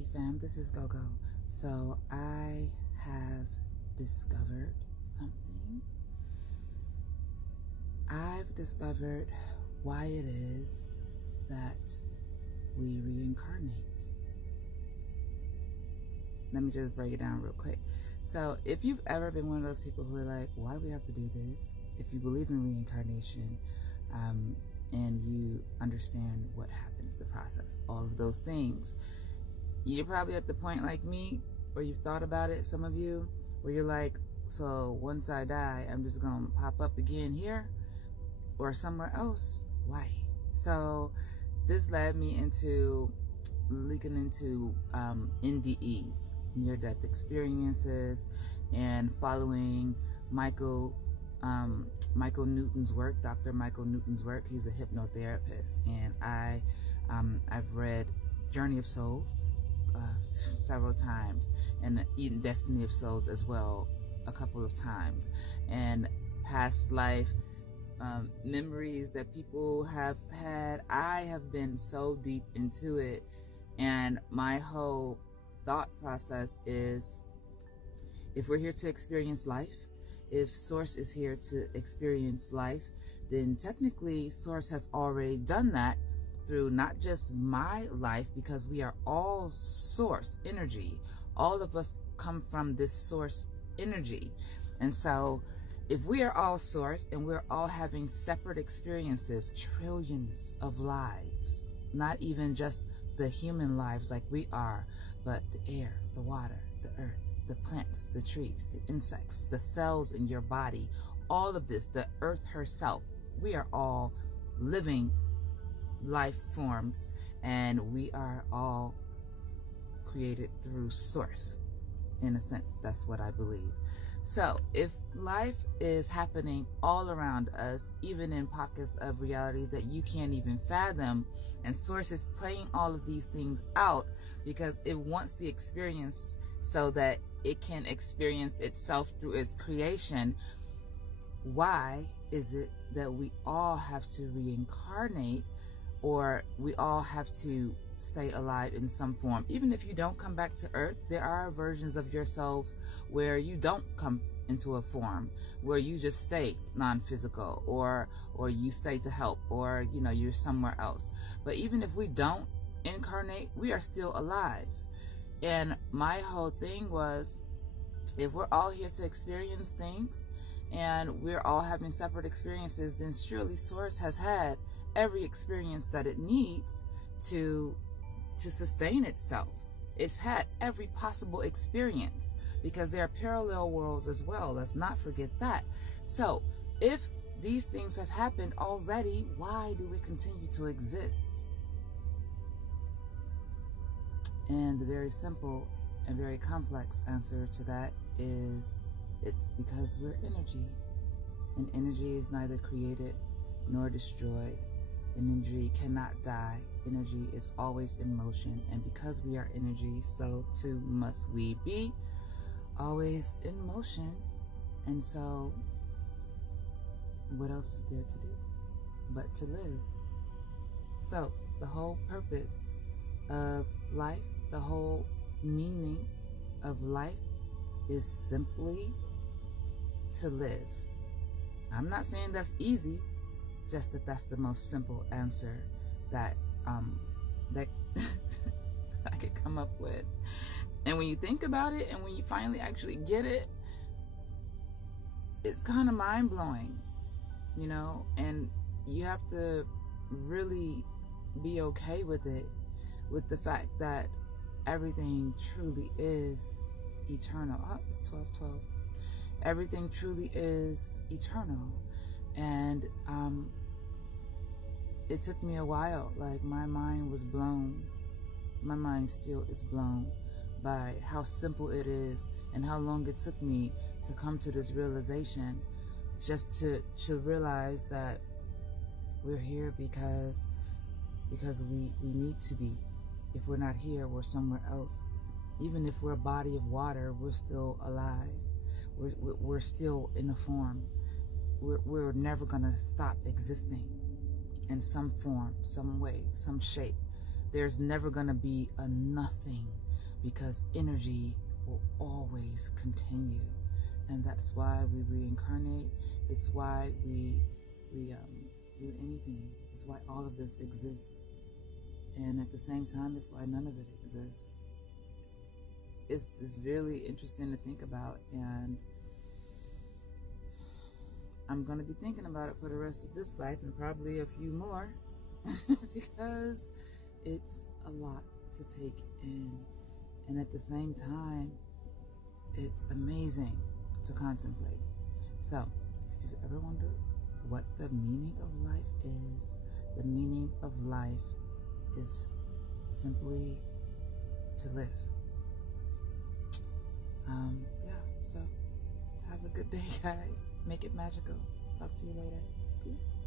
Hey fam, this is Gogo. So I have discovered something. I've discovered why it is that we reincarnate. Let me just break it down real quick. So if you've ever been one of those people who are like, why do we have to do this? If you believe in reincarnation, and you understand what happens, the process, all of those things, you're probably at the point like me where you've thought about it, some of you, where you're like, so once I die, I'm just gonna pop up again here or somewhere else. Why? So this led me into leaking into NDEs, near-death experiences, and following Michael Newton's work, Dr. Michael Newton's work. He's a hypnotherapist, and I've read Journey of Souls several times, and even Destiny of Souls as well a couple of times, and past life memories that people have had. I have been so deep into it, and my whole thought process is, if we're here to experience life, if Source is here to experience life, then technically Source has already done that through not just my life, because we are all Source energy. All of us come from this Source energy. And so if we are all Source and we're all having separate experiences, trillions of lives, not even just the human lives like we are, but the air, the water, the earth, the plants, the trees, the insects, the cells in your body, all of this, the earth herself, we are all living life forms, and we are all created through Source. In a sense, that's what I believe. So if life is happening all around us, even in pockets of realities that you can't even fathom, and Source is playing all of these things out because it wants the experience so that it can experience itself through its creation, why is it that we all have to reincarnate, or we all have to stay alive in some form? Even if you don't come back to Earth, there are versions of yourself where you don't come into a form, where you just stay non-physical, or you stay to help, or you're somewhere else. But even if we don't incarnate, we are still alive. And my whole thing was, if we're all here to experience things and we're all having separate experiences, then surely Source has had every experience that it needs to sustain itself. It's had every possible experience, because there are parallel worlds as well. Let's not forget that. So if these things have happened already, why do we continue to exist? And the very simple and very complex answer to that is, it's because we're energy. And energy is neither created nor destroyed. And energy cannot die. Energy is always in motion. And because we are energy, so too must we be always in motion. And so what else is there to do but to live? So the whole purpose of life, the whole meaning of life, is simply to live. I'm not saying that's easy, just that that's the most simple answer that that I could come up with. And when you think about it, and when you finally actually get it, it's kind of mind-blowing, and you have to really be okay with it, with the fact that everything truly is eternal. Oh, it's 12:12. Everything truly is eternal. And it took me a while. Like, my mind was blown. My mind still is blown by how simple it is, and how long it took me to come to this realization, just to realize that we're here because we need to be. If we're not here, we're somewhere else. Even if we're a body of water, we're still alive. We're still in a form. We're never gonna stop existing in some form, some way, some shape. There's never gonna be a nothing. because energy will always continue. And that's why we reincarnate. It's why we do anything. It's why all of this exists. And at the same time, it's why none of it exists. It's really interesting to think about, and I'm going to be thinking about it for the rest of this life and probably a few more because it's a lot to take in. And at the same time, it's amazing to contemplate. So, if you ever wondered what the meaning of life is, the meaning of life is simply to live. Yeah, so have a good day, guys. Make it magical. Talk to you later. Peace.